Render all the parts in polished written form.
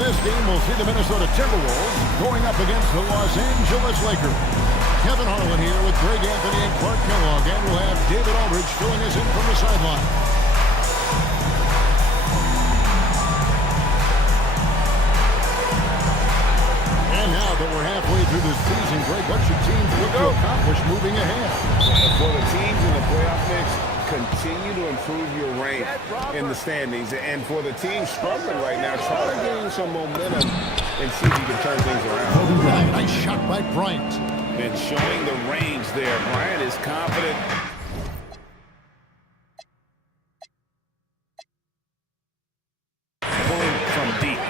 this game, we'll see the Minnesota Timberwolves going up against the Los Angeles Lakers. Kevin Harlan here with Greg Anthony and Clark Kellogg, and we'll have David Aldridge filling us in from the sideline. And now that we're halfway through the season, Greg, what should teams look to accomplish moving ahead? For the teams in the playoff mix, continue to improve your rank in the standings. And for the team struggling right now, try to gain some momentum and see if you can turn things around. Nice shot by Bryant. And showing the range there. Bryant is confident. Pulling from deep.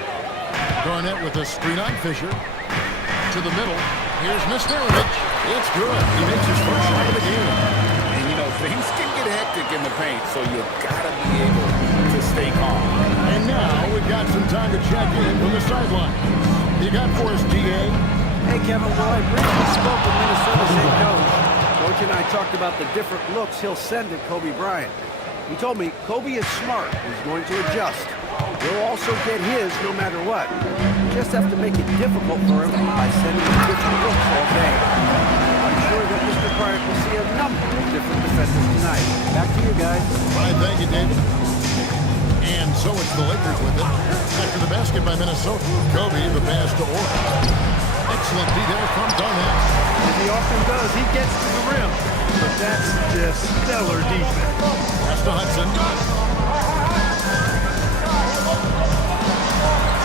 Garnett with a screen on Fisher. To the middle. Here's Nesterovic. It's good. He makes his first shot of the game. And, you know, things can get hectic in the paint, so you've got to be able to stay calm. And now we've got some time to check in from the sideline. You got for us, DA? Hey, Kevin. Well, I briefly spoke with Minnesota's head coach. Coach and I talked about the different looks he'll send at Kobe Bryant. He told me Kobe is smart. He's going to adjust. He'll also get his no matter what. You just have to make it difficult for him by sending him different looks all day. I'm sure that Mr. Bryant will see a number of different defenders tonight. Back to you guys. All right, thank you, David. And so it's the Lakers with it. After the basket by Minnesota, Kobe the pass to Orr. Excellent D there from Garnett. As he often does, he gets to the rim. But that's just stellar defense. Pass to Hudson.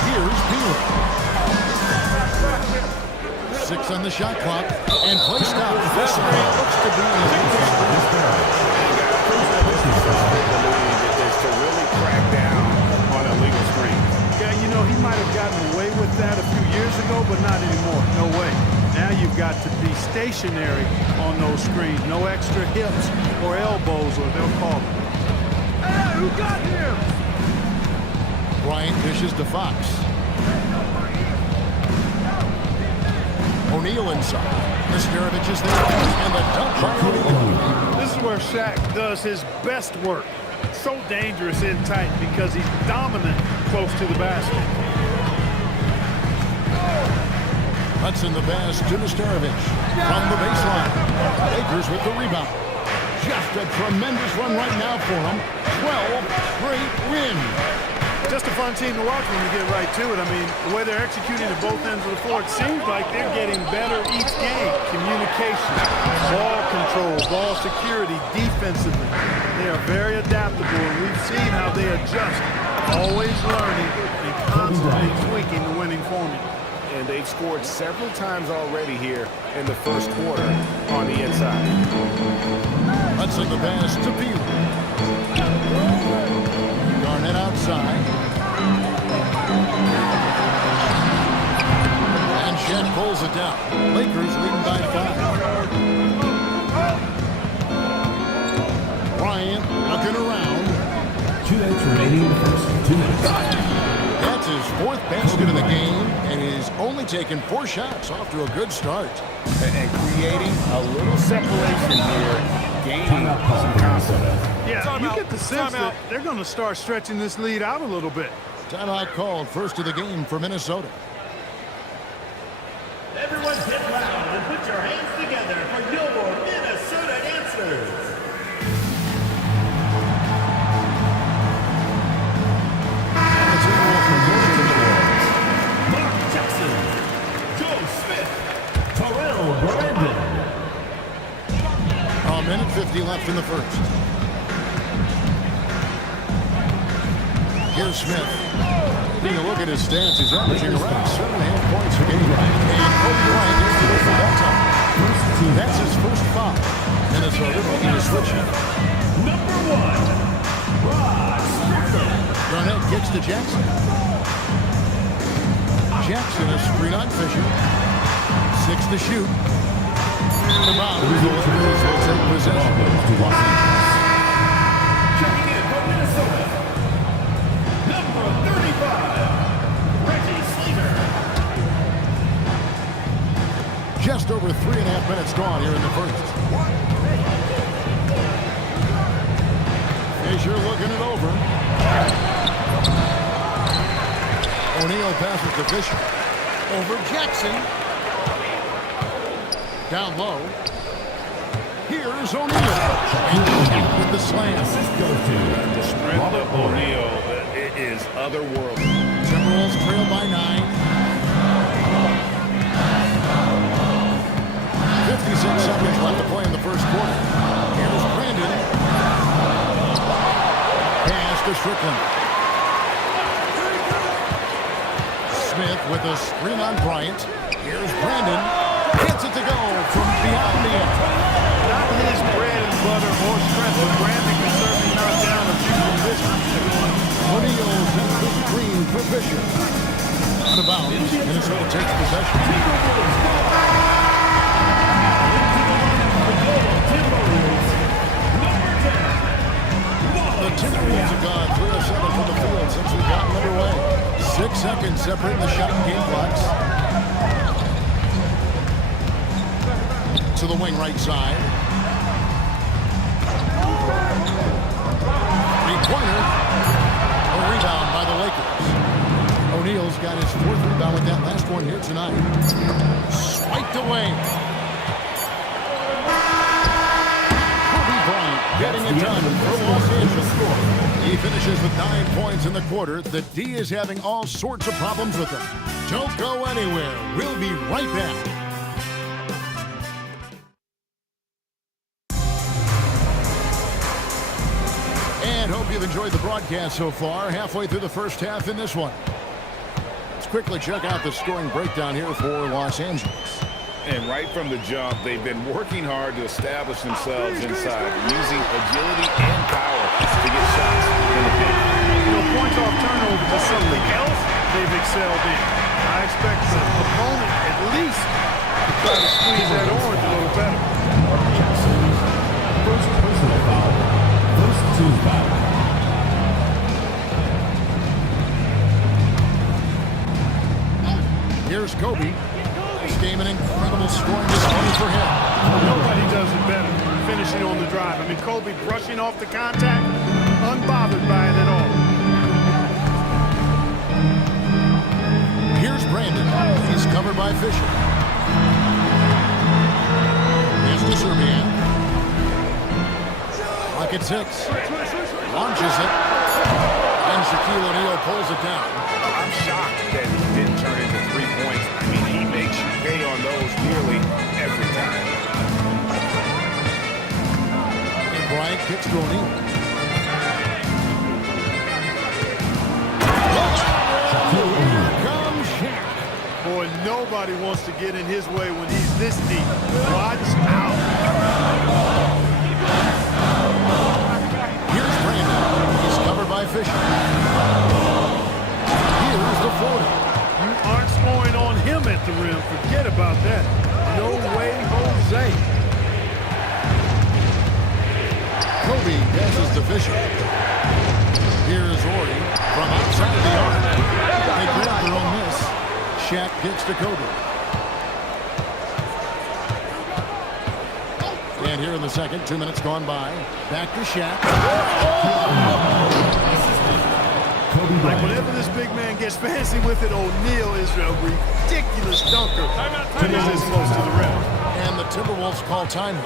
Here's Peeler. 6 on the shot clock. And play stop. This man looks to be in is to really crack down on illegal screens. Yeah, you know, he might have gotten away with that a few years ago, but not anymore. No way. Now you've got to be stationary on those screens. No extra hips or elbows, or they'll call it. Hey, who got him? Bryant dishes to Fox. O'Neal inside. Nesterovic is there. And the dunk by O'Neal. This is where Shaq does his best work. So dangerous in tight because he's dominant close to the basket. Hudson the pass to Nesterovic from the baseline. Lakers with the rebound. Just a tremendous run right now for them. 12 straight wins. Just a fun team to watch when you get right to it. I mean, the way they're executing at both ends of the floor, it seems like they're getting better each game. Communication, ball control, ball security, defensively. They are very adaptable, and we've seen how they adjust, always learning and constantly tweaking the winning formula. And they've scored several times already here in the first quarter on the inside. Hudson the pass to Peeler. Garnett outside. And Shed pulls it down. Lakers leading by 5. Bryant looking around. 2 minutes remaining in the first. 2 minutes. That's his 4th basket of the game, and he's only taken 4 shots off to a good start. And creating a little separation here, gaining some confidence. Yeah, you get the sense that they're going to start stretching this lead out a little bit. Timeout called, first of the game for Minnesota. Everyone get loud and put your hands together for your Minnesota answers. Mark Jackson, Joe Smith, Terrell Brandon. A minute 50 left in the first. Here's Smith. Taking a look at his stats, he's averaging around 7.5 points a game. And Kobe Bryant gets to go for that time. That's his first foul. Minnesota making a switch. Number 1, Rod Strickland. Garnett kicks to Jackson. Jackson a screen on Fisher. 6 to shoot. The bottom. The Lakers will take possession. Checking in from Minnesota. Number 35, Reggie Slater. Just over 3.5 minutes gone here in the first. Fisher looking it over. O'Neal passes to Fisher. Over Jackson. Down low. Here's O'Neal. And Shaq with the slam. The strength of O'Neal is otherworldly. Timberwolves trail by 9. 56 seconds left to play in the first quarter. Here's Brandon. Pass to Strickland. Smith with a screen on Bryant. Here's Brandon. Gets it to go from beyond the arc. Not his bread and butter or strength, but Brandon can certainly knock down a few from distance. O'Neal sends the screen for Fisher. Out of bounds. Minnesota takes possession. The Timberwolves have gone 3 of 7 from the field since we've gotten underway. 6 seconds separating the shot and game clocks. To the wing right side. Three-pointer. A rebound by the Lakers. O'Neal's got his 4th rebound with that last one here tonight. Swiped away. Kobe Bryant getting it done for Los Angeles. He finishes with 9 points in the quarter. The D is having all sorts of problems with him. Don't go anywhere. We'll be right back. And hope you've enjoyed the broadcast so far. Halfway through the first half in this one. Let's quickly check out the scoring breakdown here for Los Angeles. And right from the jump, they've been working hard to establish themselves inside, using agility and power to get shots in the paint. Points off turnovers is something else they've excelled in. I expect the opponent at least to try to squeeze that orange a little better. First personal foul. First 2 foul. Here's Kobe. This game an incredible scoring display for him. Nobody does it better, finishing on the drive. I mean, Kobe brushing off the contact, unbothered by it at all. Here's Brandon. He's covered by Fisher. Here's to Serbian. Clock at 6. Launches it. And Shaquille O'Neal pulls it down. I'm shocked that it didn't turn into 3 points. I mean, he makes you pay on those nearly every time. And Bryant kicks to O'Neal. Here comes Shaq. Boy, nobody wants to get in his way when he's this deep. Watch out. Here's Brandon. He's covered by Fisher. Here's the floater. You aren't scoring on him at the rim. Forget about that. No way, Jose. Kobe passes to Fisher. Here's Ori from outside the arc. They grab their own miss. Shaq kicks to Kobe. And here in the second, 2 minutes gone by. Back to Shaq. Like whenever this big man gets fancy with it, O'Neal is a ridiculous dunker when he's this close to the rim. And the Timberwolves call time.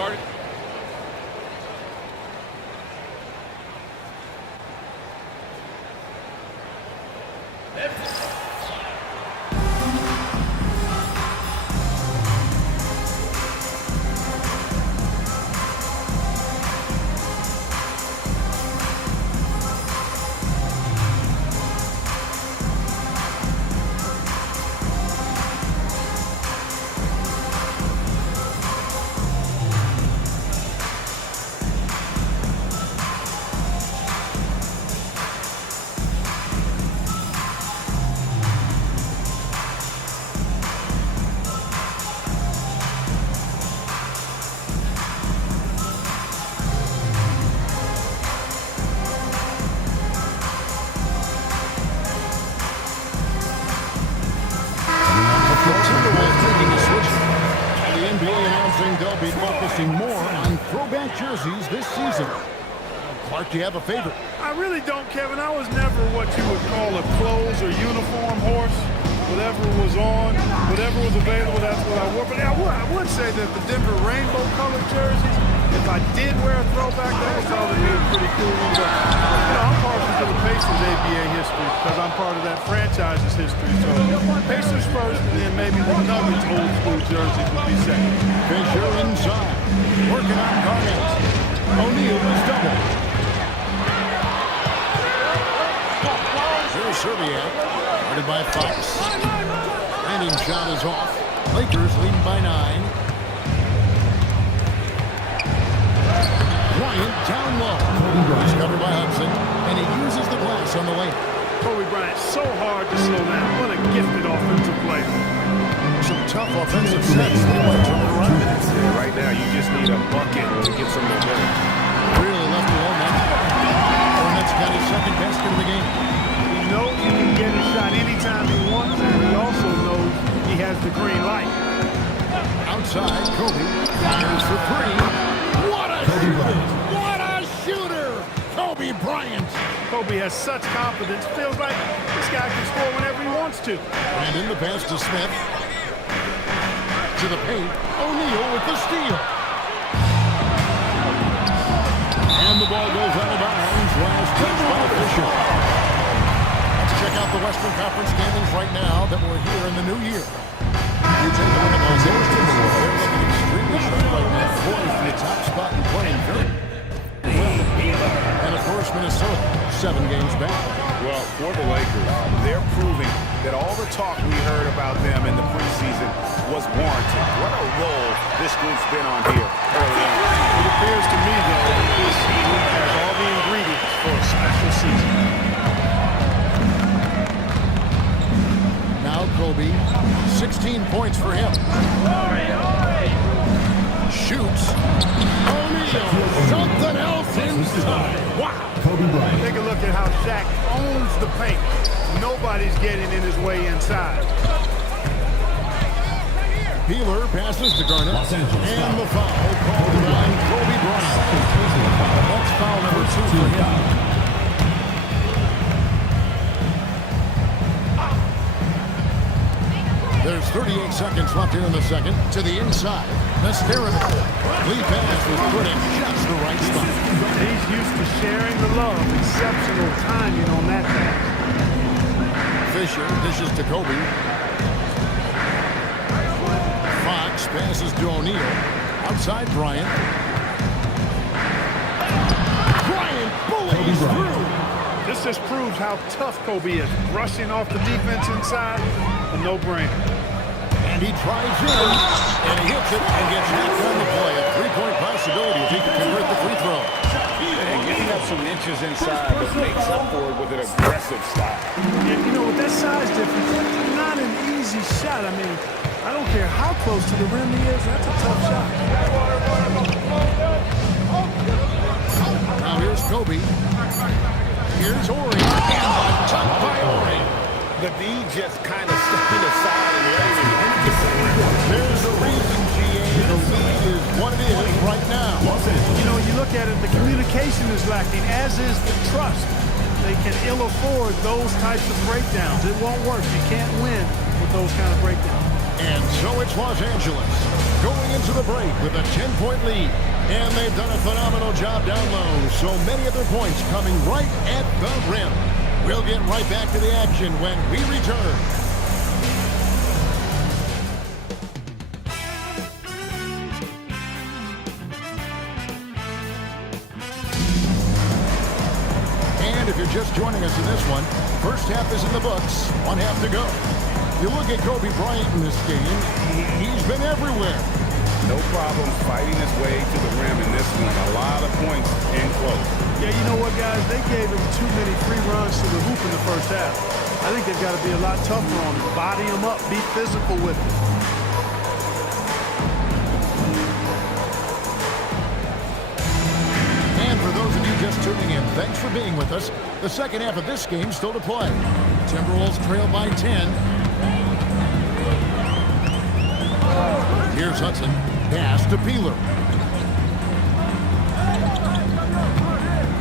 They'll be focusing more on throwback jerseys this season. Clark, do you have a favorite? I really don't, Kevin. I was never what you would call a clothes or uniform horse. Whatever was on, whatever was available, that's what I wore. But I would say that the Denver rainbow-colored jerseys, if I did wear a throwback, that would probably be a pretty cool one. But, I'm partial to the Pacers ABA history because I'm part of that franchise's history. So Pacers first, and then maybe the Nuggets old-school jerseys would be second. Fisher inside, working on Garnett. O'Neal is double. Here's Serbiak, guarded by Fox. Landing shot is off. Lakers leading by 9. Bryant down low. He's covered by Hudson, and he uses the glass on the lane. Kobe Bryant, so hard to slow down. What a gifted offensive player. Some tough offensive sets. They might turn it around. Yeah, right now, you just need a bucket to get some momentum. Really left alone now. Hornets got his second basket of the game. He knows he can get his shot anytime he wants, and he also knows he has the green light. Outside, Kobe fires for 3. What a shooter! What a shooter! Kobe Bryant. Kobe has such confidence. Feels like this guy can score whenever he wants to. And in the pass to Smith. To the paint. O'Neal with the steal. And the ball goes out of bounds. Last touch by Fisher. Let's check out the Western Conference standings right now that we're here in the new year. You take a look at those Timberwolves. They're looking extremely sharp right now. Poised in the top spot and playing very well. And of course, Minnesota, 7 games back. Well, for the Lakers, they're proving that all the talk we heard about them in the preseason was warranted. What a role this group's been on here early on. It appears to me, though, that this group has all the ingredients for a special season. Now Kobe, 16 points for him. Shoots. O'Neal, something else inside. Wow. Kobe Bryant. Take a look at how Shaq owns the paint. Nobody's getting in his way inside. Peeler passes to Garnett. Los Angeles And the foul called on Kobe Bryant. That's foul number 2 for him. There's 38 seconds left here in the second. To the inside. Nesterovic. Lead pass was put in just the right spot. He's used to sharing the love. Exceptional timing on that pass. Fisher dishes to Kobe. Fox passes to O'Neal. Outside Bryant. Bryant bullies through. This just proves how tough Kobe is. Rushing off the defense inside, a no-brainer. And he tries in, and he hits it and gets knocked on the play. A 3-point possibility if he can convert the free throw. And getting up some inches inside, but makes up for it with an aggressive style. And you know, with that size difference, that's not an easy shot. I mean, I don't care how close to the rim he is, that's a tough shot. Now here's Kobe. Here's Ori. And top by Ori. The D just kind of stepping aside and letting him hit the rim. There's the reason, GA. The lead is what it is right now. You know, you look at it, the communication is lacking, as is the trust. They can ill afford those types of breakdowns. It won't work. You can't win with those kind of breakdowns. And so it's Los Angeles going into the break with a 10-point lead. And they've done a phenomenal job down low. So many of their points coming right at the rim. We'll get right back to the action when we return. And if you're just joining us in this one, first half is in the books, 1 half to go. You look at Kobe Bryant in this game, he's been everywhere. No problem fighting his way to the rim in this one. A lot of points in close. Yeah, you know what, guys? They gave him too many free runs to the hoop in the first half. I think they've got to be a lot tougher on him. Body him up. Be physical with him. And for those of you just tuning in, thanks for being with us. The second half of this game still to play. Timberwolves trail by 10. Here's Hudson. Pass to Peeler.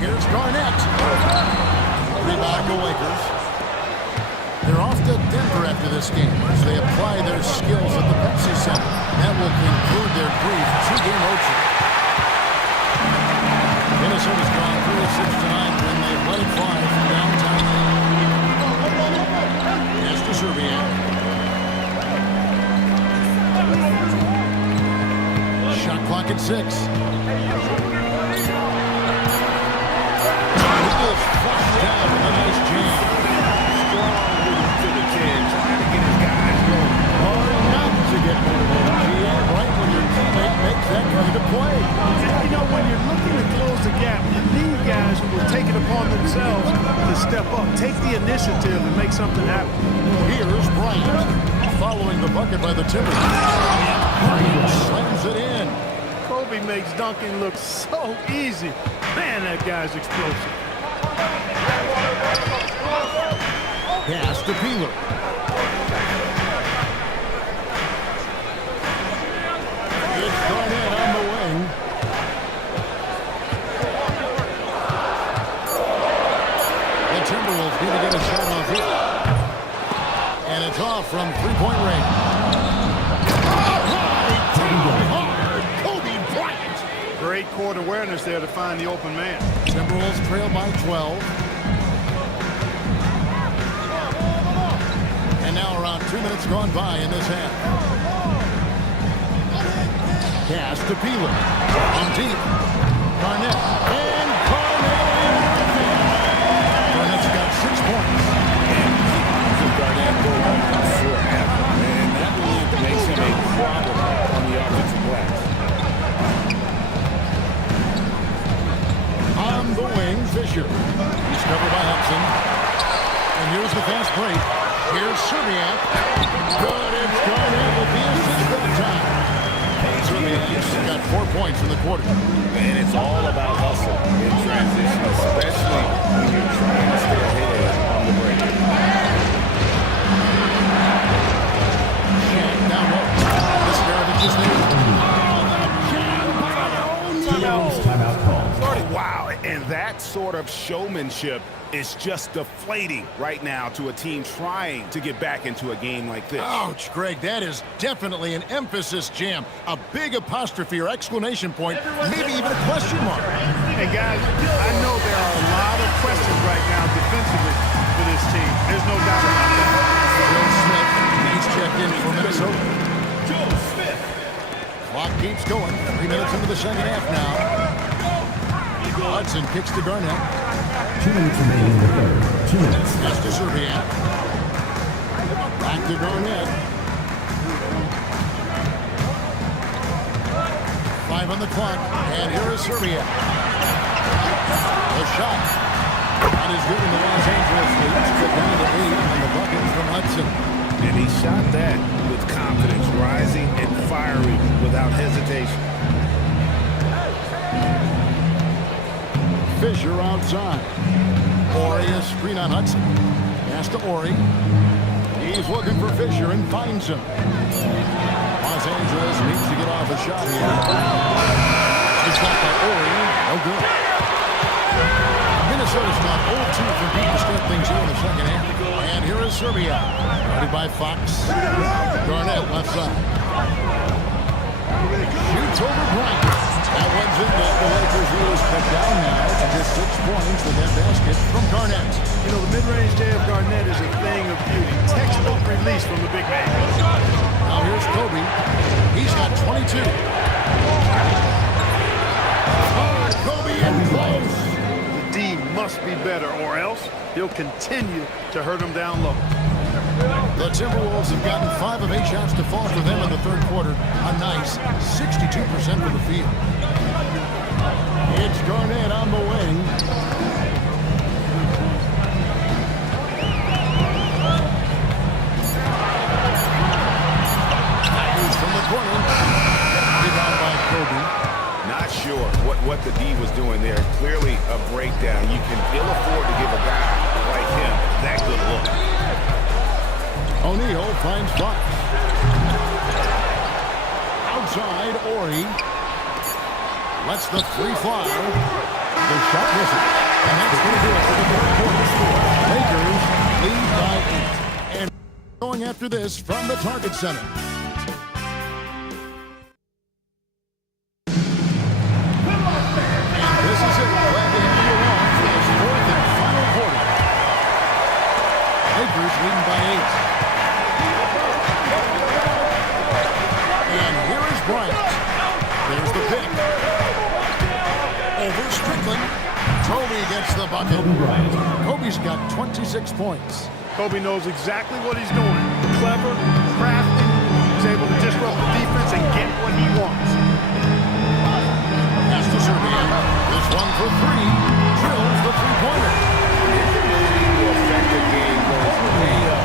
Here's Garnett. Rebound the Lakers. They're off to Denver after this game as they apply their skills at the Pepsi Center. That will conclude their brief two-game road trip. Minnesota's gone 3-6 tonight when they led 5 from downtown. Pass to Serbiak. Shot clock at 6. He is flushed down with a nice jam. Strong move to the 10, trying to get his guys going. Hard not to get motivated, GM, right when your teammate makes that kind of play. You know, when you're looking to close the gap, you need guys who will take it upon themselves to step up, take the initiative, and make something happen. Here's Bryant, following the bucket by the Timbers. Bryant slams it in. Kobe makes dunking look so easy. Man, that guy's explosive. Pass to Peeler. It's Garnett on the wing. The Timberwolves need to get a shot off here. And it's off from three-point range. Hard, Kobe Bryant. Great court awareness there to find the open man. Timberwolves trail by 12. And now around 2 minutes gone by in this half. Pass to Peeler. On deep. Garnett. And Garnett. Garnett's got 6 points. And Garnett go on forever. And that really makes him a problem on the offensive glass. On the wing, Fisher. He's covered by Hudson. And here's the fast break. Here's Serbiak. Good, it's Garnett with the assist that time. Serbiak has got 4 points in the quarter. And it's all about hustle in transition, especially when you're trying to stay ahead on the break. Shaq down low. This Garavich is there. Timeout call. Wow, and that sort of showmanship is just deflating right now to a team trying to get back into a game like this. Ouch, Greg, that is definitely an emphasis jam. A big apostrophe or exclamation point, maybe even a question mark. Hey, guys, I know there are a lot of questions right now defensively for this team. There's no doubt about that. Bill Smith, he's checked in for Minnesota. Joe Smith. Clock keeps going. 3 minutes into the second half now. Hudson kicks to Garnett. 2 minutes remaining in the third. 2 minutes. That's to Serbiak. Back to Garnett. 5 on the clock. And here is Serbiak. The shot. That is good in the Los Angeles Leafs. Get down to 8 and the bucket from Hudson. And he shot that with confidence, rising and firing without hesitation. Fisher outside. Ori a screen on Hudson. Pass to Ori. He's looking for Fisher and finds him. Los Angeles needs to get off a shot here. It's shot by Ori. No good. Minnesota's gone 0-2 from deep to start things here in the second half. And here is Serbia. Guarded by Fox. Garnett left side. Shoots over Bryant. That one's in there. The Lakers lead cut down now to just 6 points with that basket from Garnett. You know, the mid-range day of Garnett is a thing of beauty. Textbook release from the big man. Now here's Kobe. He's got 22. Kobe in close. The D must be better, or else he'll continue to hurt him down low. The Timberwolves have gotten 5 of 8 shots to fall for them in the third quarter. A nice 62% for the field. It's Garnett on the wing. He's from the corner. Rebound by Kobe. Not sure what the D was doing there. Clearly a breakdown. You can ill afford to give a guy like him that good look. O'Neal finds Fox. Outside, Ori. Lets the three fly. The shot misses. And that's going to do it for the third quarter. Lakers lead by 8. And going after this from the Target Center. And this is it. Glad to have you along for this fourth and final quarter. Lakers leading by 8. And here is Bryant. There's the pick. Over Strickland. Kobe gets the bucket. Kobe's got 26 points. Kobe knows exactly what he's doing. Clever, crafty. He's able to disrupt the defense and get what he wants. Pass to Serbian. This one for 3. Drills the three-pointer. His ability to affect the game goes way up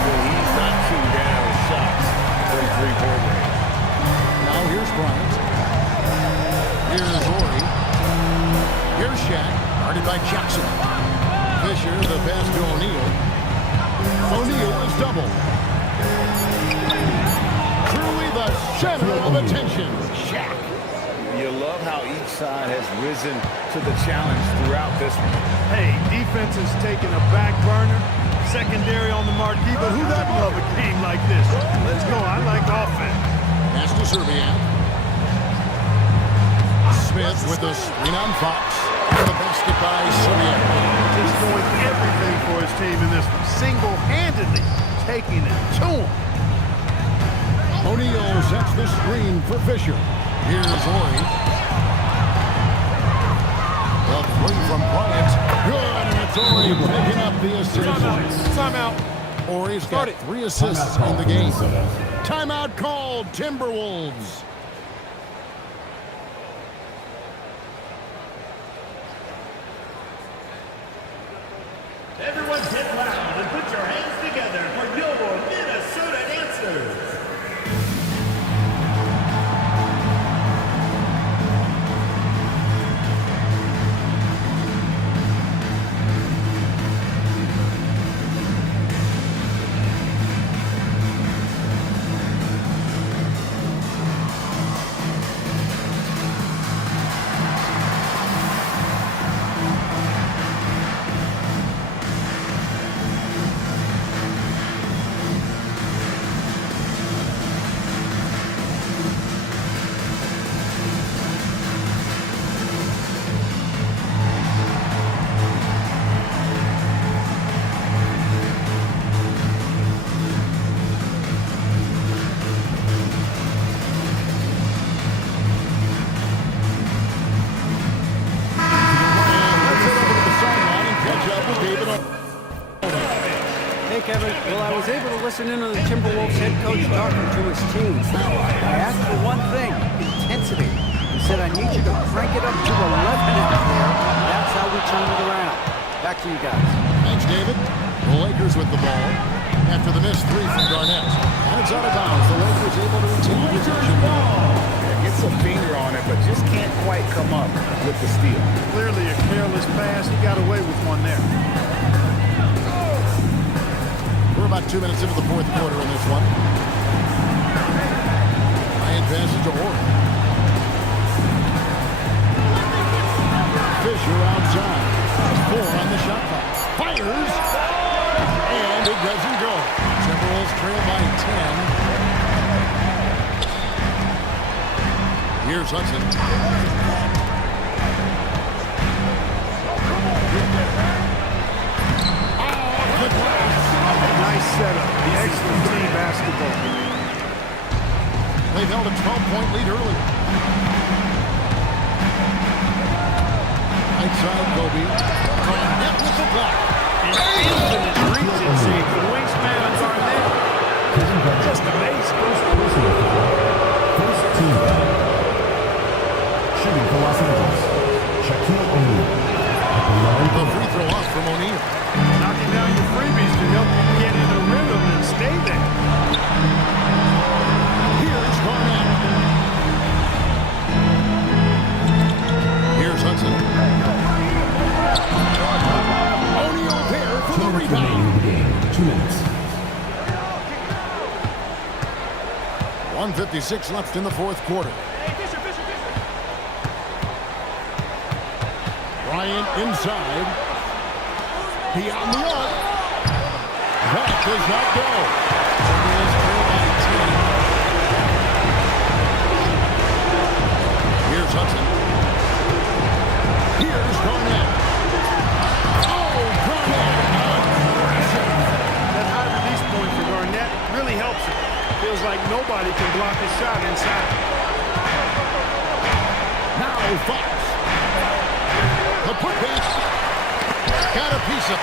when he's knocking down shots from three-point range. Now here's Bryant. Here's Ori. Here's Shaq. Guarded by Jackson. Fisher, the pass to O'Neal. O'Neal is double. Truly the center of attention. Shaq. You love how each side has risen to the challenge throughout this one. Hey, defense is taking a back burner. Secondary on the marquee, but who doesn't love a game like this? Let's go. I like offense. Pass to Serbian. Smith with the screen on Fox. And the basket by Serbian. Just doing everything for his team in this one. Single-handedly taking it to him. O'Neal sets the screen for Fisher. Here's Ori. The three from Bryant. Good, and it's Ori picking up the assist. Timeout. Ori's got 3 assists in the game. Timeout called, Timberwolves. Everyone get loud and put your hands together for your Minnesota answers. Kevin. Well, I was able to listen in on the Timberwolves head coach talking to his team. I asked for one thing, intensity. He said, I need you to crank it up to 11 out there. That's how we turn it around. Back to you guys. Thanks, David. The Lakers with the ball after the missed 3 from Garnett. And it's out of bounds. The Lakers able to retain possession. Gets a finger on it, but just can't quite come up with the steal. Clearly a careless pass. He got away with one there. We're about 2 minutes into the fourth quarter in this one. Bryant passes to Ori. Fisher outside. 4 on the shot clock. Fires! And it doesn't go. Timberwolves trail by 10. Here's Hudson. Off the glass. Nice setup. Excellent team basketball. They've held a 12-point lead earlier. Right side, Kobe. Garnett with the block. Infinite recency. The wingspan of Garnett. Just amazing. First team foul. Shooting for Los Angeles. Shaquille O'Neal. At the line The for free throw off from O'Neal. Knocking down your freebies to help you get in a rhythm and stay there. Here's Garnett. Here's Hudson. O'Neal there for the rebound. remaining in the game. 2 minutes. 1:56 left in the fourth quarter. Bryant inside. Beyond the arc. That does not go. Orioles trail by 10. Here's Hudson. Here's Garnett. Oh, Garnett. Aggressive. That high release point for Garnett really helps him. Feels like nobody can block his shot inside. Now Fox. The put base. Got a piece of.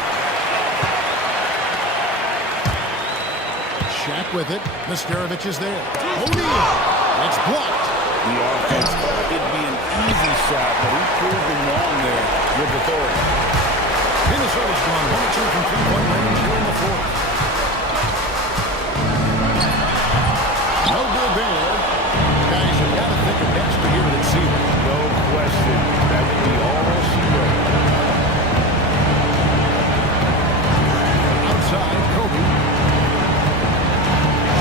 Shaq with it. Misterovich is there. O'Neal. It's blocked. The offense thought it'd be an easy shot, but he proved them wrong there with authority. Minnesota's gone 1-2 from 3-1 range here in the fourth. No good there. Guys, you've got to think of next to give it and see it. No question. That would be all she wrote. Outside, Kobe.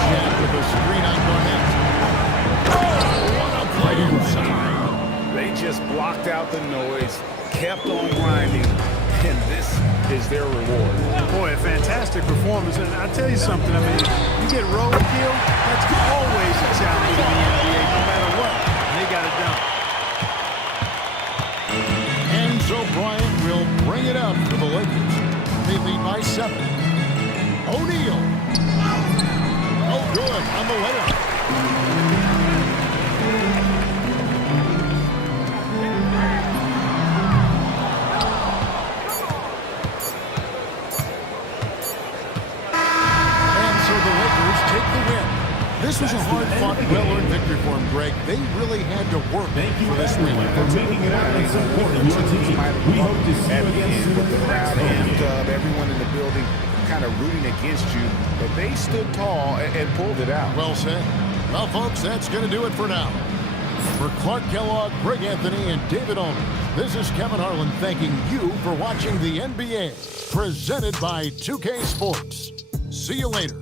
Shaq with a screen on Garnett. Oh, what a play inside. They just blocked out the noise, kept on grinding, and this is their reward. Boy, a fantastic performance. And I'll tell you something, I mean, you get roadkill, that's always a challenge in the NBA, no matter what. And they got it done. And so Bryant will bring it up for the Lakers. They lead by 7. O'Neal. Oh, good on the layup. This was a hard-fought, well-earned victory for him, Greg. They really had to work for this win. For making it out and supporting your team. We hope to see At you the again end soon. with the crowd amped up, everyone in the building kind of rooting against you, but they stood tall and pulled it out. Well said. Well, folks, that's going to do it for now. For Clark Kellogg, Greg Anthony, and David Owen, this is Kevin Harlan thanking you for watching the NBA, presented by 2K Sports. See you later.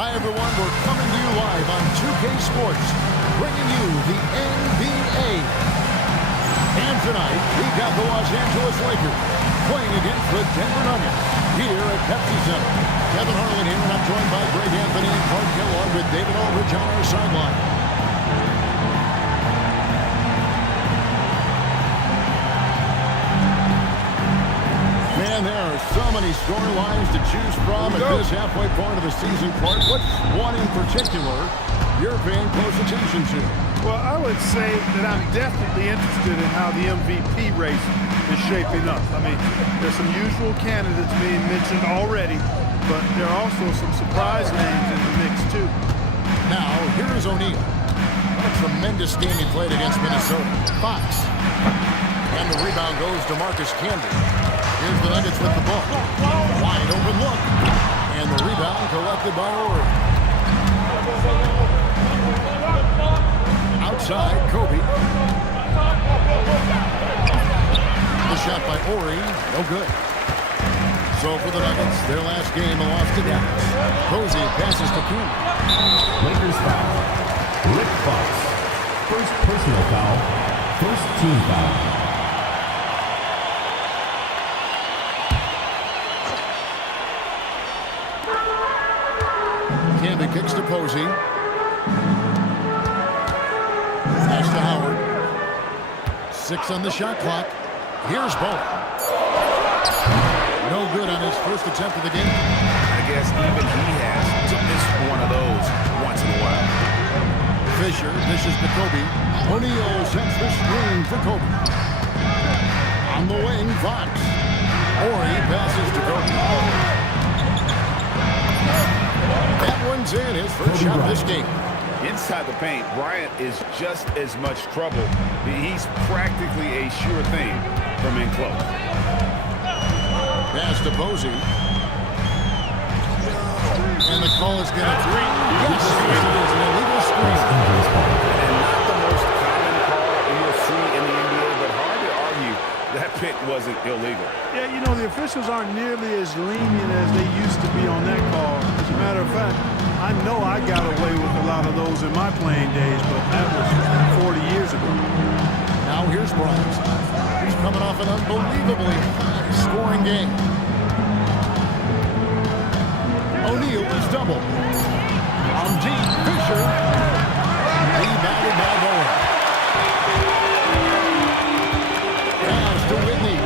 Hi, everyone. We're coming to you live on 2K Sports, bringing you the NBA. And tonight, we've got the Los Angeles Lakers playing against the Denver Nuggets here at Pepsi Center. Kevin Harlan here, and I'm joined by Greg Anthony and Clark Kellogg with David Aldridge on our sideline. Man, there are so many storylines to choose from at this halfway point of the season, Clark. What's one in particular you're paying close attention to? Well, I would say that I'm definitely interested in how the MVP race is shaping up. I mean, there's some usual candidates being mentioned already, but there are also some surprise names in the mix, too. Now, here is O'Neal. What a tremendous game he played against Minnesota. Fox. And the rebound goes to Marcus Camby. Here's the Nuggets with the ball. Wide open look. And the rebound collected by Ori. Outside, Kobe. The shot by Ori, no good. So for the Nuggets, their last game, a loss to Dallas. Posey passes to Camby. Lakers foul. Rick Fox. First personal foul. First team foul. Camby kicks to Posey. Pass to Howard. 6 on the shot clock. Here's Bowen. No good on his first attempt of the game. I guess even he has to miss one of those once in a while. Fisher dishes to Kobe. O'Neal sets the screen for Kobe. On the wing, Fox. Ori passes to Kobe. That one's in, his first shot of this game. Inside the paint, Bryant is just as much trouble. He's practically a sure thing from in close. Pass to Posey. And the call is going to three. Yes, it is an illegal screen. And not the most common call you'll see in the NBA, but hard to argue that pick wasn't illegal. Yeah, you know, the officials aren't nearly as lenient as they used to be on that call. As a matter of fact, I know I got away with a lot of those in my playing days, but that was 40 years ago. Now here's Bryant. He's coming off an unbelievably high-scoring game. O'Neal is double. On deep, Fisher. Rebounded by Bowen. Pass to Whitney.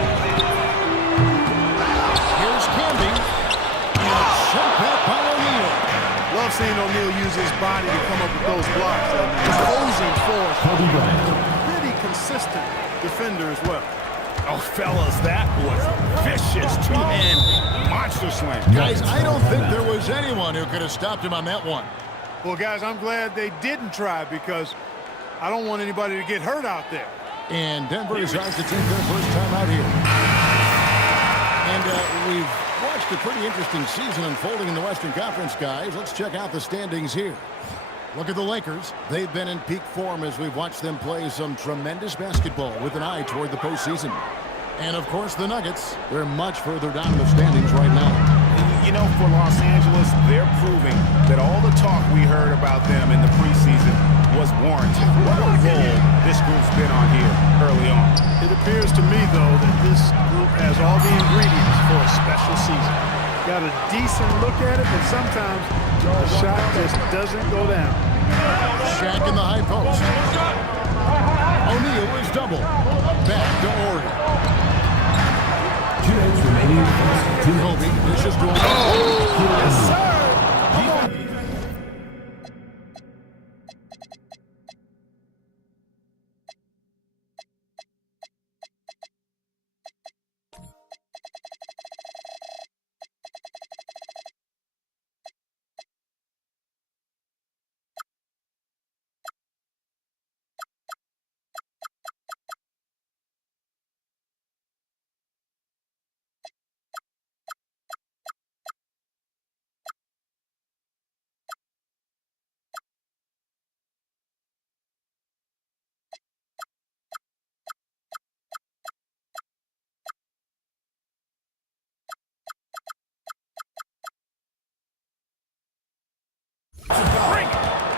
Here's Canby. And a shot back by O'Neal. Love seeing O'Neal use his body to come up with those blocks. Opposing force. Pretty consistent defender as well. Oh, fellas, that was vicious. Two-hand monster slam. Guys, I don't think there was anyone who could have stopped him on that one. Well, guys, I'm glad they didn't try because I don't want anybody to get hurt out there. And Denver decides to take their first time out here. And we've watched a pretty interesting season unfolding in the Western Conference, guys. Let's check out the standings here. Look at the Lakers. They've been in peak form as we've watched them play some tremendous basketball with an eye toward the postseason. And, of course, the Nuggets. They're much further down in the standings right now. You know, for Los Angeles, they're proving that all the talk we heard about them in the preseason was warranted. What a role this group's been on here early on. It appears to me, though, that this group has all the ingredients for a special season. Got a decent look at it, but sometimes the shot just doesn't go down. Shaq in the high post. O'Neal is double. Back to Ori. 2 minutes remaining. Kobe dishes to him. Yes, sir. Come on.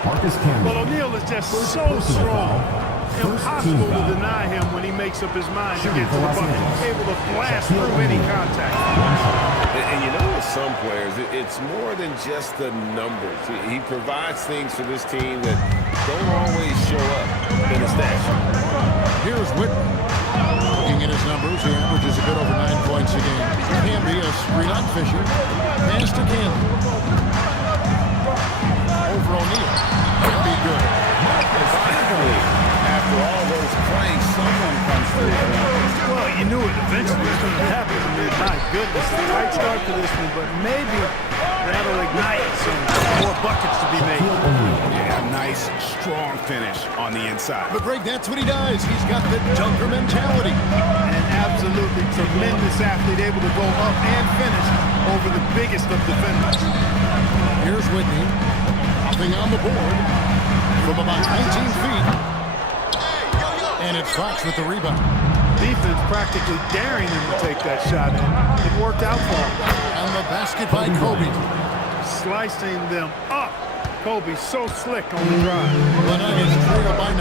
Marcus Camby. Well, O'Neal is just so strong. Impossible to deny him when he makes up his mind to get to the bucket. He's able to blast through any contact. And you know, with some players, it's more than just the numbers. He provides things for this team that don't always show up in the stat sheet. Here's Whitney. Looking at his numbers, he averages a bit over 9 points a game. Canby, a screen on Fisher. Pass to Canby. Over O'Neal. Could be good. Finally, after all those plays, someone comes through. Well, you knew it eventually was going to happen. I mean, my goodness, a tight start to this one, but maybe that'll ignite some more buckets to be made. Yeah, nice, strong finish on the inside. But Greg, that's what he does. He's got the dunker mentality. An absolutely tremendous athlete, able to go up and finish over the biggest of defenders. Here's Whitney. Hopping on the board from about 19 feet. And it's Fox with the rebound. Defense practically daring him to take that shot in. It worked out for him. And the basket by Kobe. Slicing them up. Kobe so slick on the drive. The Nuggets trail by 9.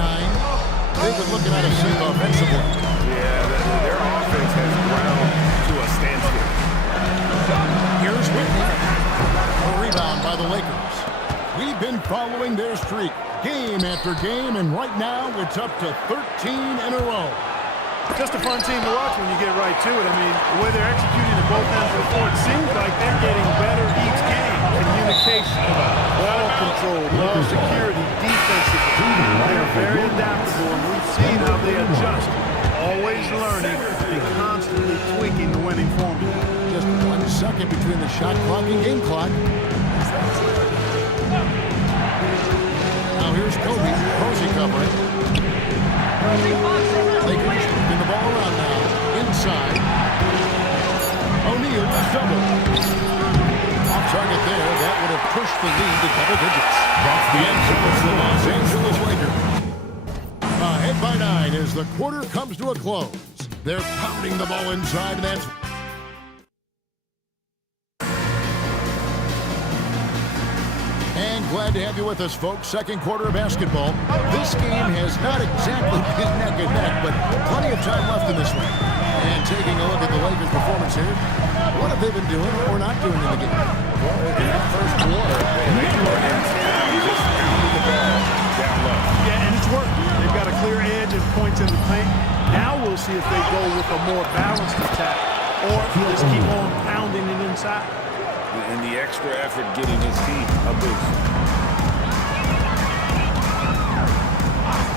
They've been looking at a sink offensively. Yeah, their offense has ground to a standstill. Here's Whitney. A rebound by the Lakers. We've been following their streak game after game, and right now it's up to 13 in a row. Just a fun team to watch when you get right to it. I mean, the way they're executing at both ends of the floor, it seems like they're getting better each game. Communication, ball control, ball security, defensive. They are very adaptable, and we've seen how they adjust. Always learning and constantly tweaking the winning formula. Just 1 second between the shot clock and game clock. Now here's Kobe. Posey covering. Lakers moving the ball around now. Inside. O'Neal is double. Off target there. That would have pushed the lead to double digits. That's the answer for the Los Angeles Lakers. Ahead by 9 as the quarter comes to a close. They're pounding the ball inside. That's glad to have you with us, folks. Second quarter of basketball. This game has not exactly been neck and neck, but plenty of time left in this one. And taking a look at the Lakers' performance here, what have they been doing or not doing in the game? Well, in that first quarter, they were in town, just pounding the ball down low. Yeah, and it's working. They've got a clear edge and points in the paint. Now we'll see if they go with a more balanced attack or just keep on pounding it inside. And the extra effort getting his team a boost.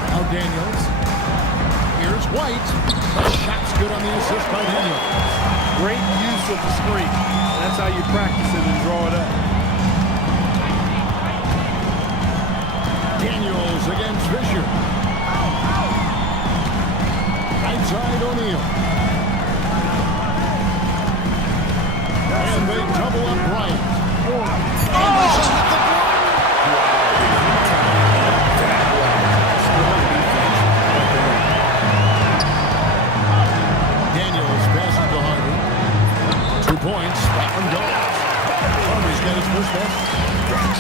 Now Daniels. Here's White. The shot's good on the assist by Daniels. Great use of the screen. That's how you practice it and draw it up. Daniels against Fisher. Right side O'Neal. And they double up Bryant. Daniels passes to Harvey. 2 points. That one goes. Harvey's got his first basket.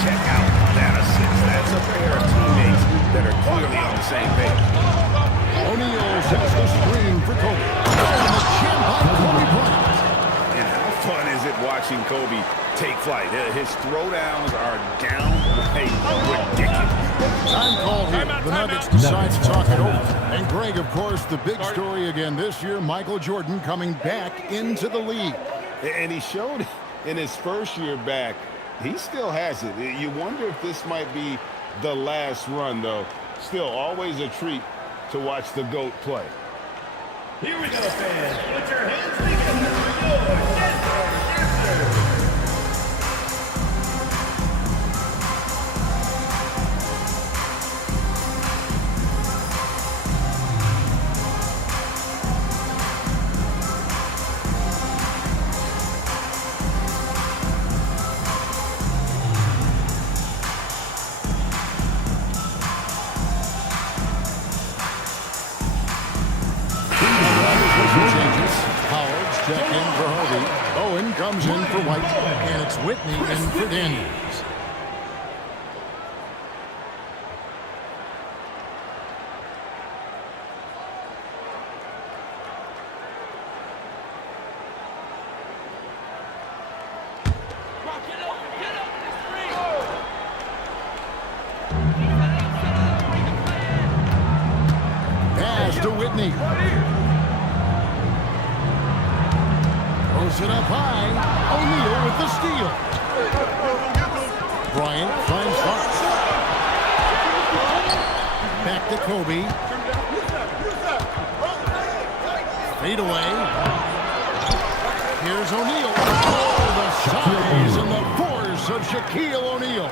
Check out that assist. That's a pair of teammates that are clearly on the same page. O'Neal sets the screen for Kobe. And the jam by Kobe Bryant. And how fun is it watching Kobe take flight? His throwdowns are downright ridiculous. Time called here. The Nuggets decide to talk it over. And Greg, of course, the big story again this year, Michael Jordan coming back into the league. And he showed in his first year back, he still has it. You wonder if this might be the last run, though. Still, always a treat to watch the GOAT play. Here we go, fans. Put your hands together for your Denver Dancers. Check in for Harvey. Owen comes in for White. And it's Whitney in for Daniels. Pass to Whitney. Throws it up high. O'Neal with the steal. Bryant finds Fox. Back to Kobe. Fade away. Here's O'Neal. Oh, the size and the force of Shaquille O'Neal.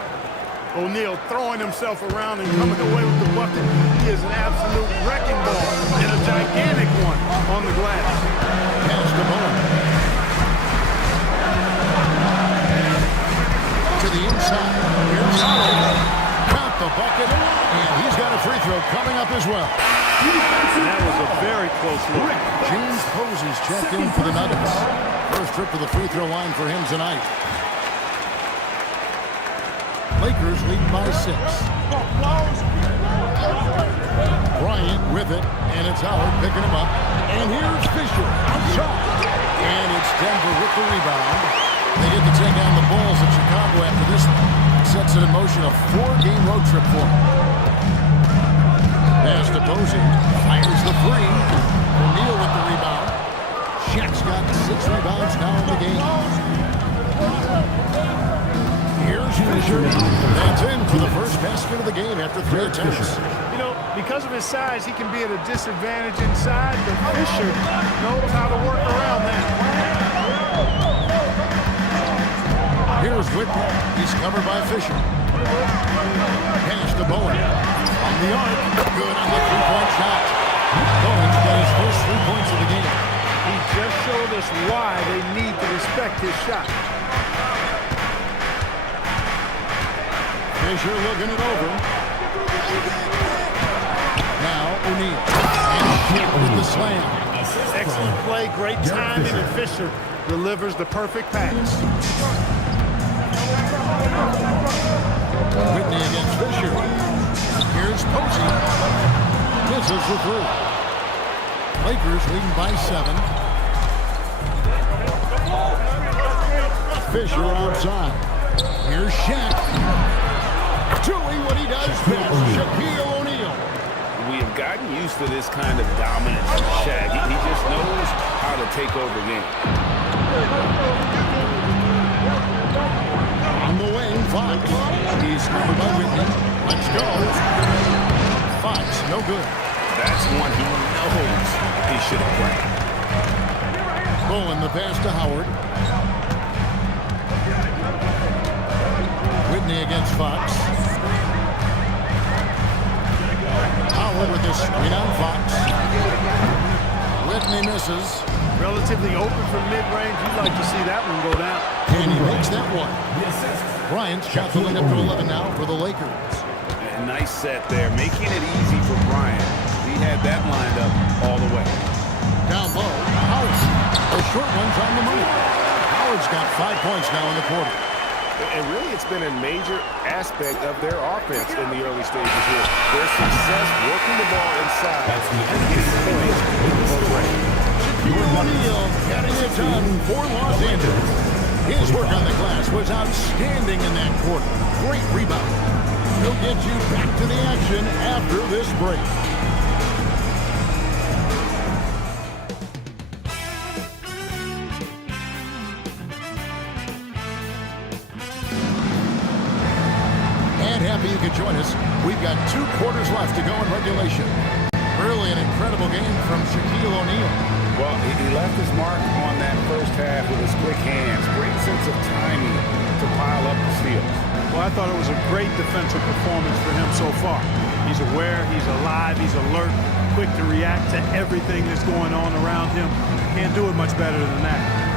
O'Neal throwing himself around and coming away with the bucket. He is an absolute wrecking ball and a gigantic one on the glass. Pass to Bowen. To the inside. Here's Howard. Count the bucket. And he's got a free throw coming up as well. That was a very close look. James Posey's checked in for the Nuggets. First trip to the free throw line for him tonight. Lakers lead by 6. Bryant with it, and it's Howard picking him up. And here's Fisher outside. And it's Denver with the rebound. They get to take down the Bulls in Chicago after this sets it in motion, a 4-game road trip for them. Pass to Posey. Fires the three. O'Neal with the rebound. Shaq's got 6 rebounds now in the game. Here's Fisher. That's in for the first basket of the game after 3 attempts. You know, because of his size, he can be at a disadvantage inside, but Fisher knows how to work around that. Here's Whitman. He's covered by Fisher. Pass to Bowen. On the arc. Good on the three-point shot. Bowen's got his first 3 points of the game. He just showed us why they need to respect his shot. Fisher looking it over. Now O'Neal. And Ship with the slam. Excellent play, great timing, and Fisher delivers the perfect pass. Whitney against Fisher. Here's Posey. Misses the three. Lakers leading by 7. Fisher outside. Here's Shaq. Doing what he does best. Shaquille O'Neal. We have gotten used to this kind of dominance from Shaq. He just knows how to take over games. On the wing, Fox. He's covered by Whitney. Let's go. Fox, no good. That's one he knows he should have played. Bowen, the pass to Howard. Whitney against Fox. Howard with the screen on Fox. Whitney misses. Relatively open from mid-range. You'd like to see that one go down. And he makes that one. Bryant's got the lead up to 11 now for the Lakers. A nice set there, making it easy for Bryant. He had that lined up all the way. Down low, Howard. The short one's on the money. Howard's got 5 points now in the quarter. And really, it's been a major aspect of their offense in the early stages here. Their success working the ball inside and getting points on the way. Shaquille O'Neal getting it done for Los Angeles. His work on the glass was outstanding in that quarter. Great rebound. He'll get you back to the action after this break. Happy you could join us. We've got 2 quarters left to go in regulation. Really an incredible game from Shaquille O'Neal. Well, he left his mark on that first half with his quick hands. Great sense of timing to pile up the steals. Well, I thought it was a great defensive performance for him so far. He's aware, he's alive, he's alert, quick to react to everything that's going on around him. Can't do it much better than that.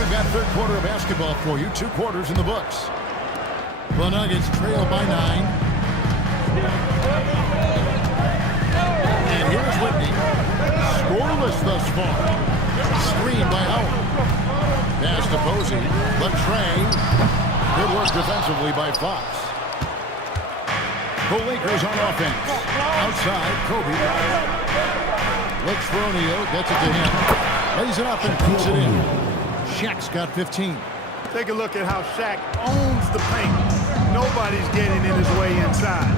We've got third quarter of basketball for you. 2 quarters in the books. The Nuggets trail by 9. And here's Whitney. Scoreless thus far. Screen by Howard. Pass to Posey. Latrey. Good work defensively by Fox. The Lakers on offense. Outside, Kobe. Looks for O'Neal. Gets it to him. Lays it up and puts it in. Shaq's got 15. Take a look at how Shaq owns the paint. Nobody's getting in his way inside.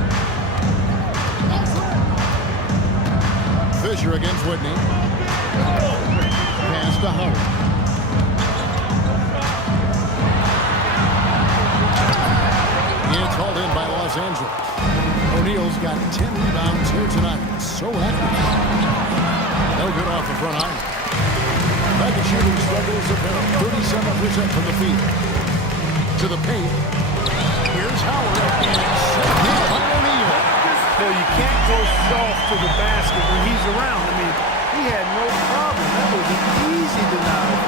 Fisher against Whitney. Pass to Howard. It's hauled in by Los Angeles. O'Neal's got 10 rebounds here tonight. So accurate. No good off the front iron. Nuggets shooting struggles of 37% from the field. To the paint. Here's Howard. And set by O'Neal. So you can't go soft to the basket when he's around. I mean, he had no problem. That was an easy denial.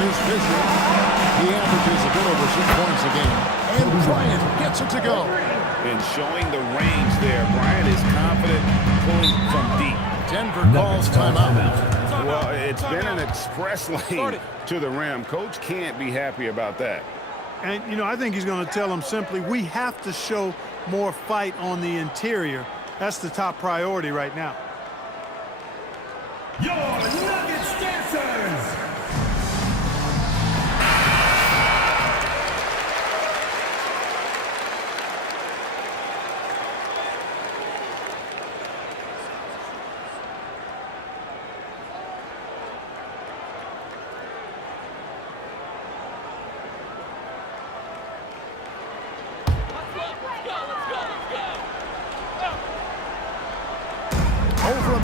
Here's Fisher. He averages a bit over 6 points a game. And Bryant gets it to go. And showing the range there, Bryant is confident pulling from deep. Denver calls timeout. Well, it's been an express lane to the rim. Coach can't be happy about that. And, you know, I think he's going to tell them simply, we have to show more fight on the interior. That's the top priority right now. Your Nuggets dancers!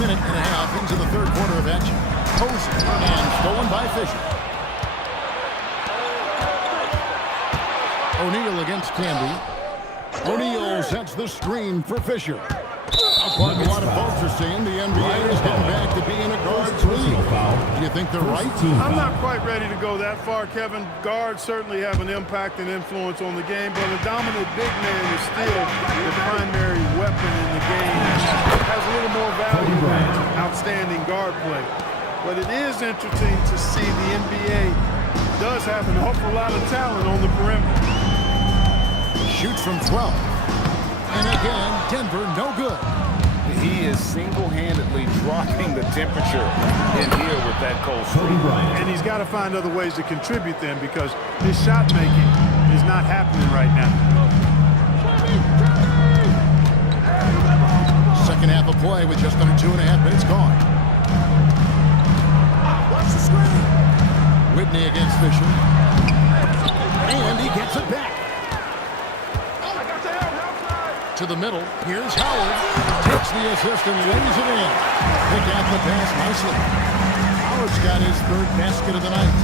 minute and a half into the third quarter of action. Posey and stolen by Fisher. O'Neal against Canby. O'Neal sets the screen for Fisher. Quite a lot of folks are saying the NBA is getting back to being a guards league. Do you think they're right? I'm not quite ready to go that far, Kevin. Guards certainly have an impact and influence on the game, but a dominant big man is still the primary weapon in the game. Has a little more value than outstanding guard play. But it is interesting to see the NBA does have an awful lot of talent on the perimeter. Shoots from 12. And again, Denver no good. He is single-handedly dropping the temperature in here with that cold streak. And he's got to find other ways to contribute then because his shot making is not happening right now. Second half of play with just under 2.5 minutes gone. Watch the screen. Whitney against Fisher. And he gets it back. To the middle. Here's Howard. Takes the assist and lays it in. Pick out the pass nicely. Howard's got his third basket of the night.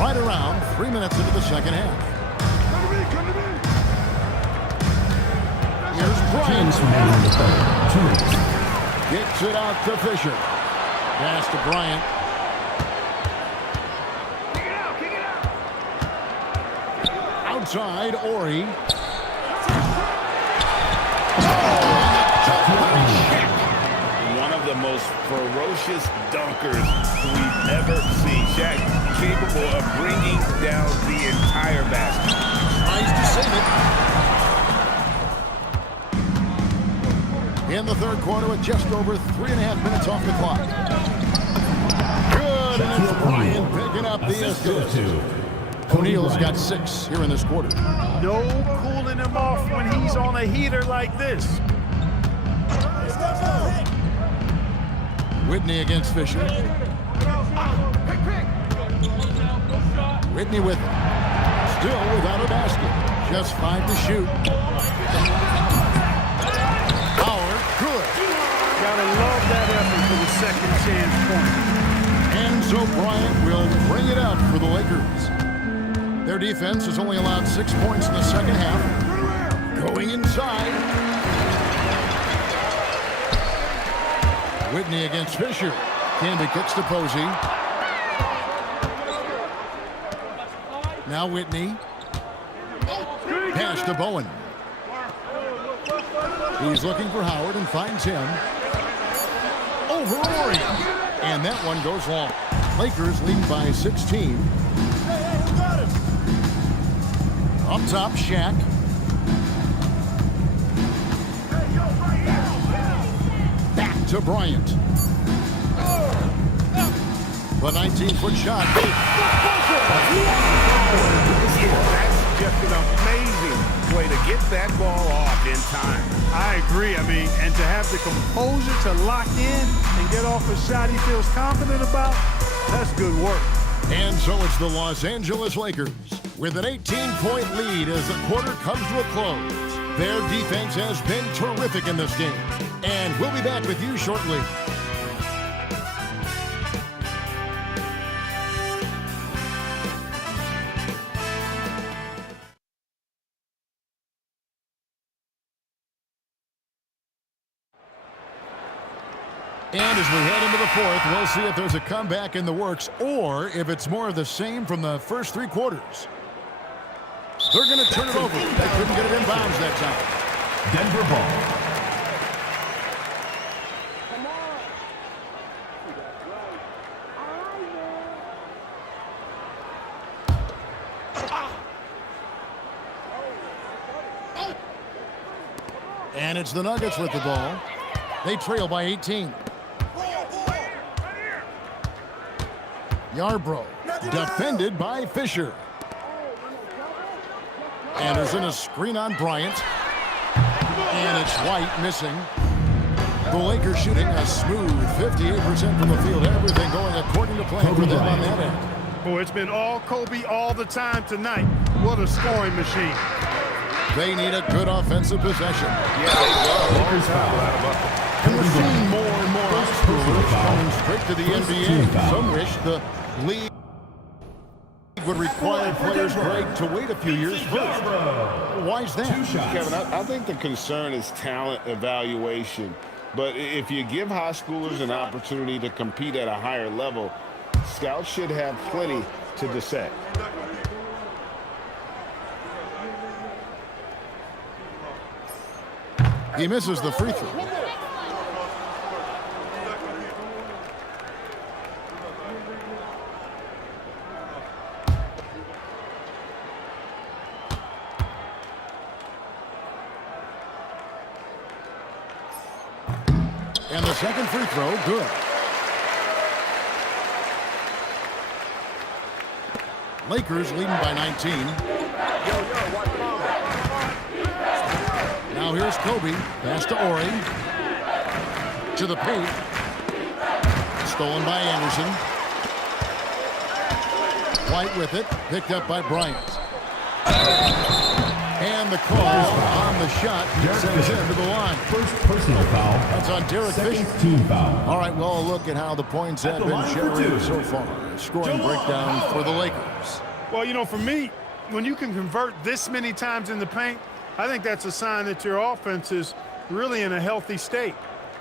Right around 3 minutes into the second half. Here's Bryant. Gets it out to Fisher. Pass to Bryant. Outside, Ori. One of the most ferocious dunkers we've ever seen. Shaq capable of bringing down the entire basket. Tries to save it. In the third quarter with just over 3.5 minutes off the clock. Good, and it's Bryant picking up the assist. O'Neal's got 6 here in this quarter. No cooling him off when he's on a heater like this. Whitney against Fisher. Whitney with it. Still without a basket. Just 5 to shoot. Howard, good. Gotta love that effort for the second chance point. And so Bryant will bring it out for the Lakers. Their defense has only allowed 6 points in the second half. Going inside. Whitney against Fisher. Canby kicks to Posey. Now Whitney. Pass to Bowen. He's looking for Howard and finds him. Over Ori. And that one goes long. Lakers lead by 16. Up top, Shaq. Back to Bryant. The 19-foot shot. That's just an amazing way to get that ball off in time. I agree. And to have the composure to lock in and get off a shot he feels confident about, that's good work. And so it's the Los Angeles Lakers with an 18-point lead as the quarter comes to a close. Their defense has been terrific in this game. And we'll be back with you shortly. And as we head into the fourth, we'll see if there's a comeback in the works or if it's more of the same from the first 3 quarters. They're going to turn it over. They couldn't get it in bounds that time. Denver ball. And it's the Nuggets with the ball. They trail by 18. Yarbrough defended by Fisher. Anderson a screen on Bryant. And it's White missing. The Lakers shooting a smooth 58% from the field. Everything going according to plan for them on that end. Boy, it's been all Kobe all the time tonight. What a scoring machine. They need a good offensive possession. Yeah, they go. And we're seeing more and more high schoolers coming straight to the NBA. Some wish the league would require players, Greg, to wait a few years first. Why is that? Kevin, I think the concern is talent evaluation. But if you give high schoolers an opportunity to compete at a higher level, scouts should have plenty to dissect. He misses the free throw. And the second free throw, good. Lakers leading by 19. Now here's Kobe. Pass to Ori. To the paint. Stolen by Anderson. White with it. Picked up by Bryant. And the call on the shot sends him to the line. First personal foul. That's on Derek Fisher. Second team foul. All right, well, a look at how the points have been generated so far. Scoring breakdown for the Lakers. Well, you know, for me, when you can convert this many times in the paint, I think that's a sign that your offense is really in a healthy state.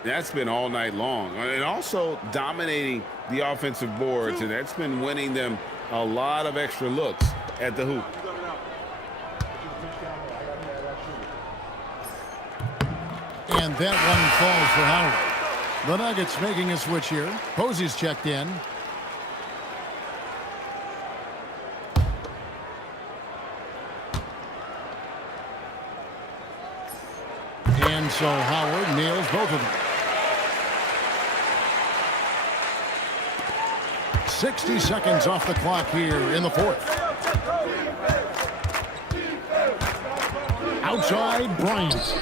That's been all night long. And also dominating the offensive boards, and that's been winning them a lot of extra looks at the hoop. And that one falls for Howard. The Nuggets making a switch here. Posey's checked in. And so Howard nails both of them. 60 seconds off the clock here in the fourth. Outside, Bryant.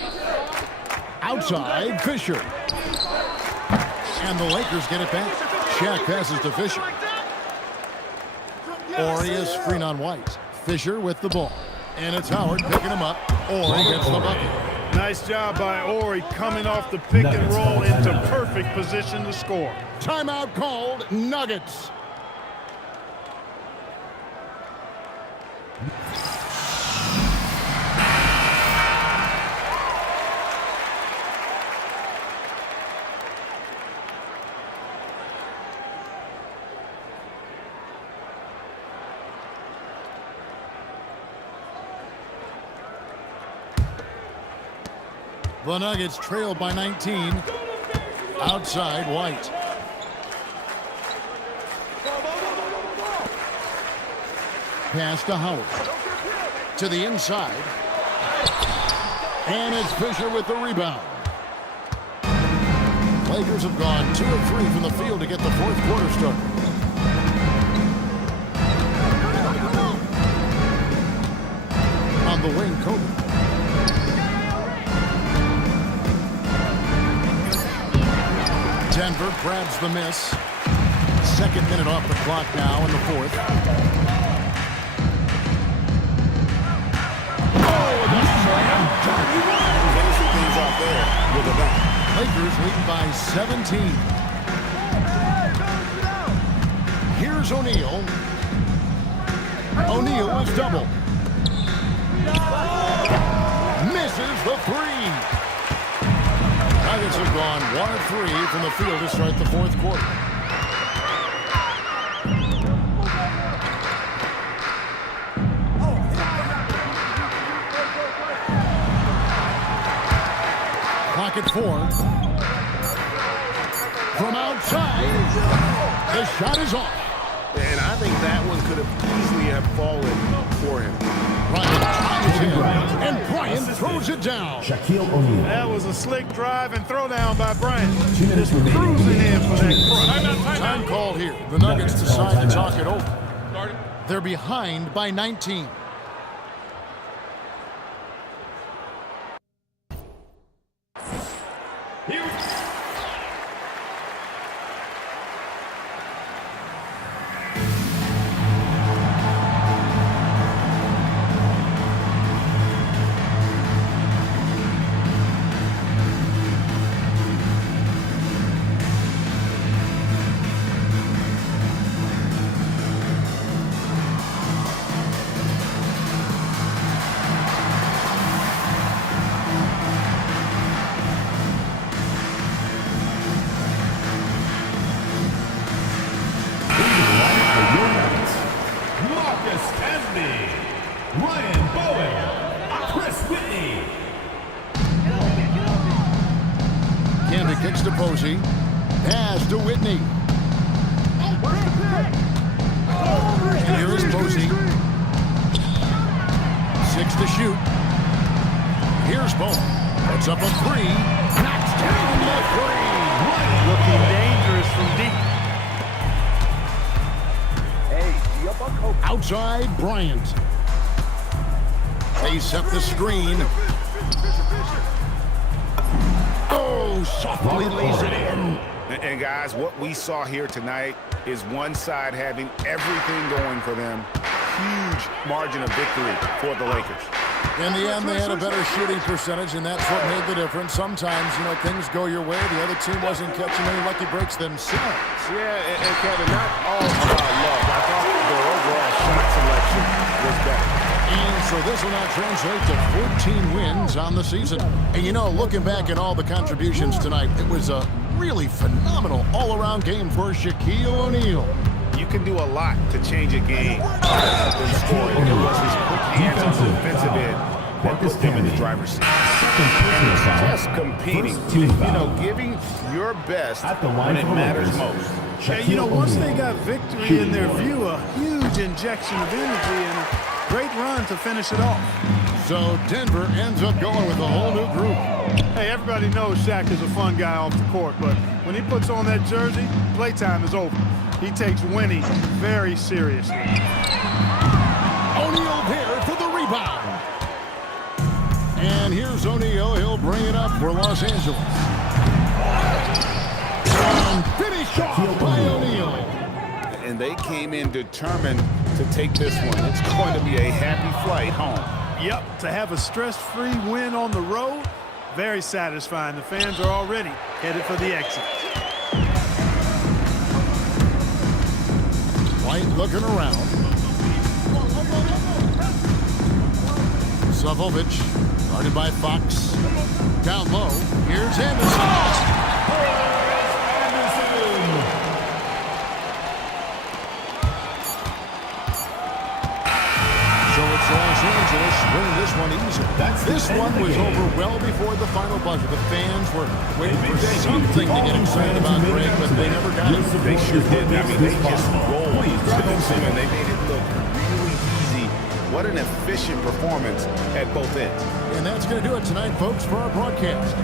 Outside, Fisher. And the Lakers get it back. Shaq passes to Fisher. Ori is screen on White. Fisher with the ball. And it's Howard picking him up. Ori gets the bucket. Nice job by Ori coming off the pick and roll into perfect position to score. Timeout called, Nuggets. The Nuggets trail by 19. Outside, White. Pass to Howard. To the inside. And it's Fisher with the rebound. Lakers have gone 2 of 3 from the field to get the fourth quarter started. On the wing, Kobe. Denver grabs the miss. Second minute off the clock now in the fourth. Finishing things off there with a dunk. Lakers lead by 17. Here's O'Neal. O'Neal is double. Misses the three. Nuggets have gone 1 of 3 from the field to start the fourth quarter. Clock at 4. From outside, the shot is off. And I think that one could have easily have fallen for him. Bryant ties him, and Bryant throws it down. Shaquille O'Neal. That was a slick drive and throwdown by Bryant. 2 minutes Just remaining. cruising in for that. Time call here. The Nuggets decide to talk it over. They're behind by 19. Marcus Camby, Ryan Bowen, Chris Whitney. Camby kicks to Posey. Pass to Whitney. And here is Posey. 6 to shoot. Here's Bowen. Puts up a 3. Knocks down the 3. Looking dangerous from deep. Outside Bryant. They set the screen. Oh, softly lays it in. And guys, what we saw here tonight is one side having everything going for them. Huge margin of victory for the Lakers. In the end, they had a better shooting percentage, and that's what made the difference. Sometimes, things go your way. The other team wasn't catching any lucky breaks themselves. Yeah, and Kevin, not all about love. I thought their overall shot selection was better. And so this will now translate to 14 wins on the season. And looking back at all the contributions tonight, it was a really phenomenal all-around game for Shaquille O'Neal. You can do a lot to change a game than scoring. It was his quick hands on the defensive end that put them in the driver's seat. Just competing, giving your best when it matters most. Hey, once they got victory in their view, a huge injection of energy and a great run to finish it off. So Denver ends up going with a whole new group. Hey, everybody knows Shaq is a fun guy off the court, but when he puts on that jersey, playtime is over. He takes winning very seriously. O'Neal there for the rebound. And here's O'Neal. He'll bring it up for Los Angeles. And finish off by O'Neal. And they came in determined to take this one. It's going to be a happy flight home. Yep, to have a stress-free win on the road, very satisfying. The fans are already headed for the exit. White looking around. Savovic, guarded by Fox. Down low, here's Anderson. So it's Los Angeles winning this one easy. This one was over well before the final buzzer. The fans were waiting for something to get excited about, Greg, but they never got it. They sure did. I mean, they just rolled and they made it look really easy. What an efficient performance at both ends. And that's going to do it tonight, folks, for our broadcast.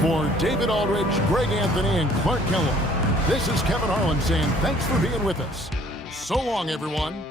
For David Aldridge, Greg Anthony, and Clark Kellogg, this is Kevin Harlan saying thanks for being with us. So long, everyone.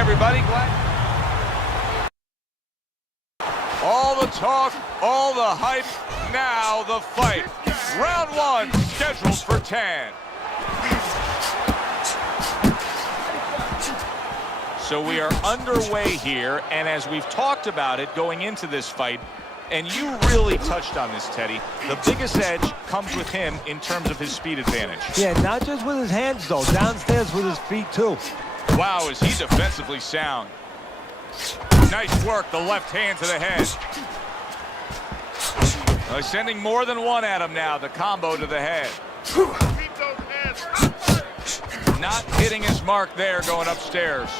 everybody. Glad. All the talk, all the hype, now the fight. Round 1 scheduled for 10. So we are underway here, and as we've talked about it going into this fight, and you really touched on this, Teddy, the biggest edge comes with him in terms of his speed advantage. Yeah, not just with his hands, though. Downstairs with his feet, too. Wow, is he defensively sound. Nice work, the left hand to the head. He's sending more than one at him now, the combo to the head. Keep those hands. Not hitting his mark there going upstairs.